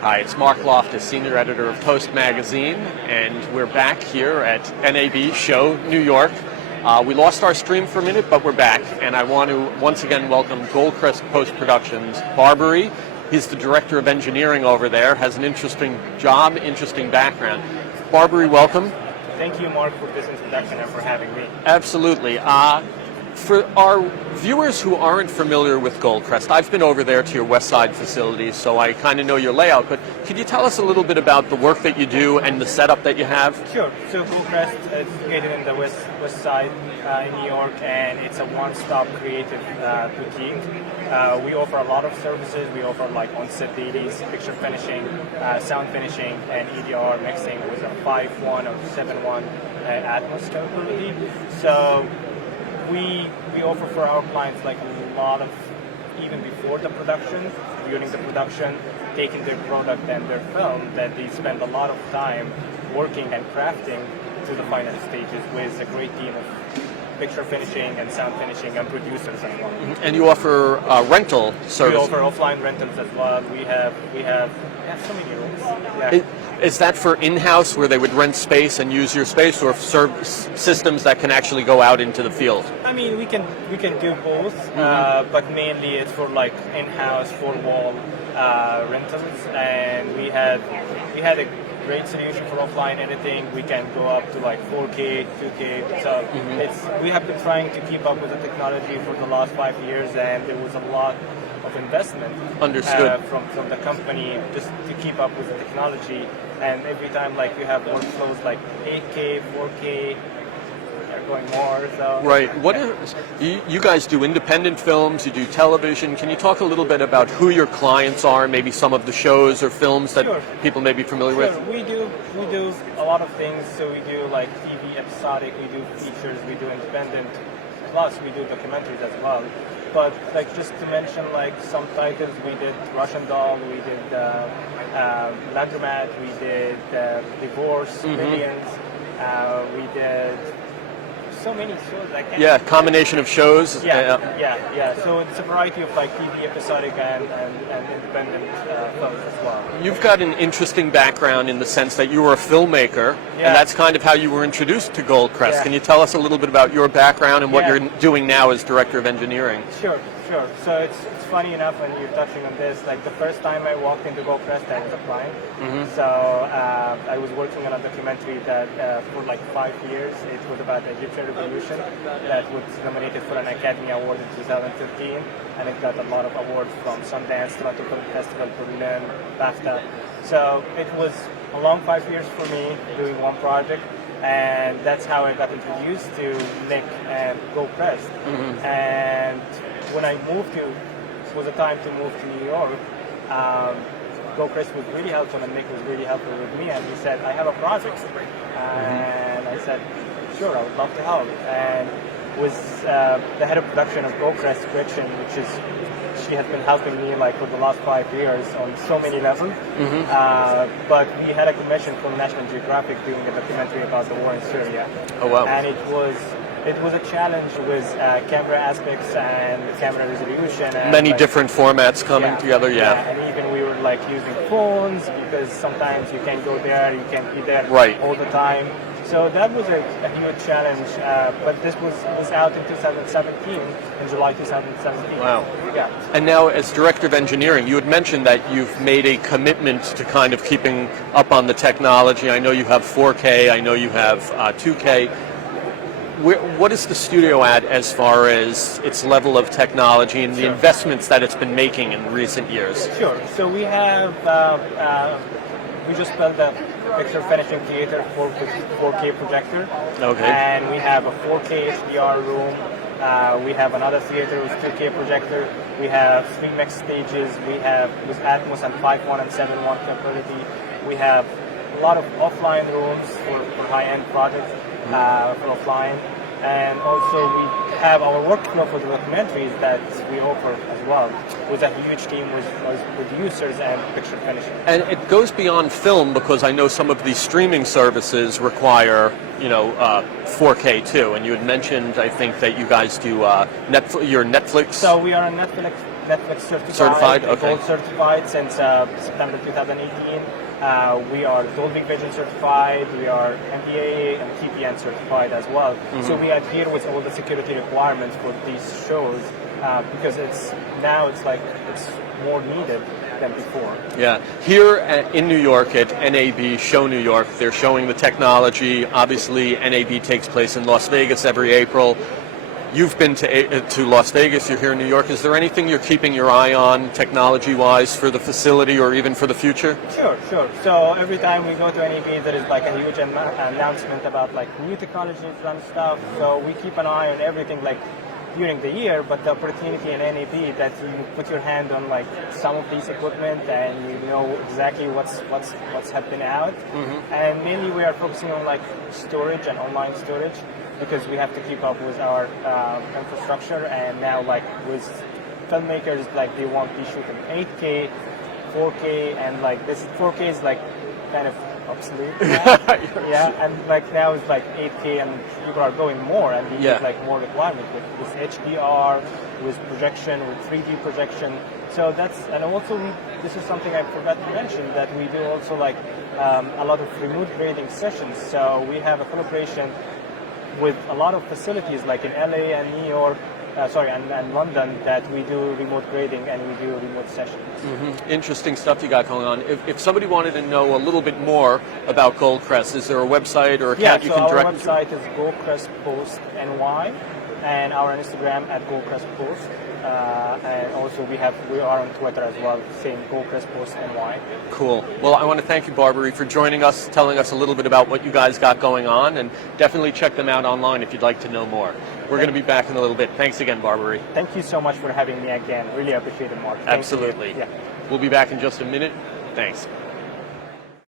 Hi, it's Marc Loftus, senior editor of Post Magazine, and we're back here at NAB Show, New York. We lost our stream for a minute, but we're back, and I want to once again welcome Goldcrest Post Productions Barbary. He's the director of engineering over there, has an interesting job, interesting background. Barbary, welcome. Thank you, Mark, for this introduction and for having me. Absolutely. For our viewers who aren't familiar with Goldcrest, I've been over there to your West Side facility, so I kind of know your layout, but could you tell us a little bit about the work that you do and the setup that you have? Sure. So Goldcrest is located in the West Side in New York, and it's a one-stop creative boutique. We offer a lot of services. We offer like on-set dailies, picture finishing, sound finishing, and EDR mixing with a 5.1 or 7.1 Atmos capability. So we offer for our clients like a lot of, even before the production, during the production, taking their product and their film that they spend a lot of time working and crafting to the final stages with a great team of picture finishing and sound finishing and producers as well. And you offer rental service. We offer offline rentals as well. We have so many rooms. Yeah. Is that for in-house where they would rent space and use your space, or systems that can actually go out into the field? I mean, we can do both, but mainly it's for like in-house four-wall rentals, and we had a great solution for offline editing. We can go up to like 4K, 2K. So we have been trying to keep up with the technology for the last 5 years, and there was a lot of investment from the company just to keep up with the technology. And every time like you have workflows like 8K, 4K, they're going more. So right. You guys do independent films? You do television? Can you talk a little bit about who your clients are? Maybe some of the shows or films that people may be familiar with. We do a lot of things. So we do like TV episodic. We do features. We do independent. Plus we do documentaries as well. But like just to mention like some titles, we did Russian Doll, we did Laundromat, we did Divorce, Millions, we did so many shows. Combination of shows. Yeah. So it's a variety of like TV episodic and independent films as well. You've got an interesting background in the sense that you were a filmmaker, and that's kind of how you were introduced to Goldcrest. Yeah. Can you tell us a little bit about your background and what you're doing now as director of engineering? Sure. So it's funny enough when you're touching on this, like the first time I walked into Goldcrest, I was applying. So I was working on a documentary that for like 5 years, it was about the Egyptian Revolution that was nominated for an Academy Award in 2015, and it got a lot of awards from Sundance, Toronto Film Festival, Berlin, BAFTA. So it was a long 5 years for me doing one project, and that's how I got introduced to Nick and Goldcrest. And when I moved to, it was a time to move to New York, Goldcrest was really helpful and Nick was really helpful with me, and he said, I have a project. And I said, sure, I would love to help. And was the head of production of Goldcrest, Gretchen, she has been helping me like for the last 5 years on so many levels. But we had a commission from National Geographic doing a documentary about the war in Syria. Oh wow! And it was a challenge with camera aspects and camera resolution. And many different formats coming together. Yeah. And even we were like using phones because sometimes you can't go there, you can't be there all the time. So that was a huge challenge, but this was out in 2017, in July 2017. Wow. Yeah. And now as Director of Engineering, you had mentioned that you've made a commitment to kind of keeping up on the technology. I know you have 4K, I know you have 2K. What is the studio at as far as its level of technology and the investments that it's been making in recent years? Sure. So we have, we just built a picture finishing theater for 4K projector. Okay. And we have a 4K HDR room. We have another theater with 2K projector. We have 3 mix stages. We have with Atmos and 5.1 and 7.1 capability. We have a lot of offline rooms for high-end projects for offline. And also we have our workflow for the documentaries that we offer as well, with a huge team with producers and picture finishing. And it goes beyond film because I know some of these streaming services require, 4K too. And you had mentioned, I think, that you guys do your Netflix. So we are a Netflix Netflix certified. Certified, okay. Gold certified since September 2018. We are Dolby Vision certified. We are MPAA and TPN certified as well. So we adhere with all the security requirements for these shows because it's more needed than before. Yeah. Here in New York at NAB Show New York, they're showing the technology. Obviously, NAB takes place in Las Vegas every April. You've been to Las Vegas, you're here in New York. Is there anything you're keeping your eye on technology-wise for the facility or even for the future? Sure. So every time we go to NAB, there is like a huge announcement about like new technologies and stuff. So we keep an eye on everything like during the year, but the opportunity in NAB that you put your hand on like some of these equipment and you know exactly what's happening out. And mainly we are focusing on like storage and online storage, because we have to keep up with our infrastructure, and now like with filmmakers, like they want to shoot in 8K, 4K, and like this 4K is like kind of obsolete now. Yeah, and like now it's like 8K, and people are going more, and they need like more requirement with HDR, with projection, with 3D projection. So that's, and also this is something I forgot to mention, that we do also like a lot of remote grading sessions. So we have a collaboration with a lot of facilities like in LA and New York, and London, that we do remote grading and we do remote sessions. Interesting stuff you got going on. If somebody wanted to know a little bit more about Goldcrest, is there a website or account you can direct? Our website is Goldcrest Post NY, and our Instagram at Goldcrest Post. And also we are on Twitter as well, same Goldcrest Post NY. Cool. Well, I want to thank you, Barbary, for joining us, telling us a little bit about what you guys got going on, and definitely check them out online if you'd like to know more. We're going to be back in a little bit. Thanks again, Barbary. Thank you so much for having me again. Really appreciate it, Mark. Absolutely. Yeah. We'll be back in just a minute. Thanks.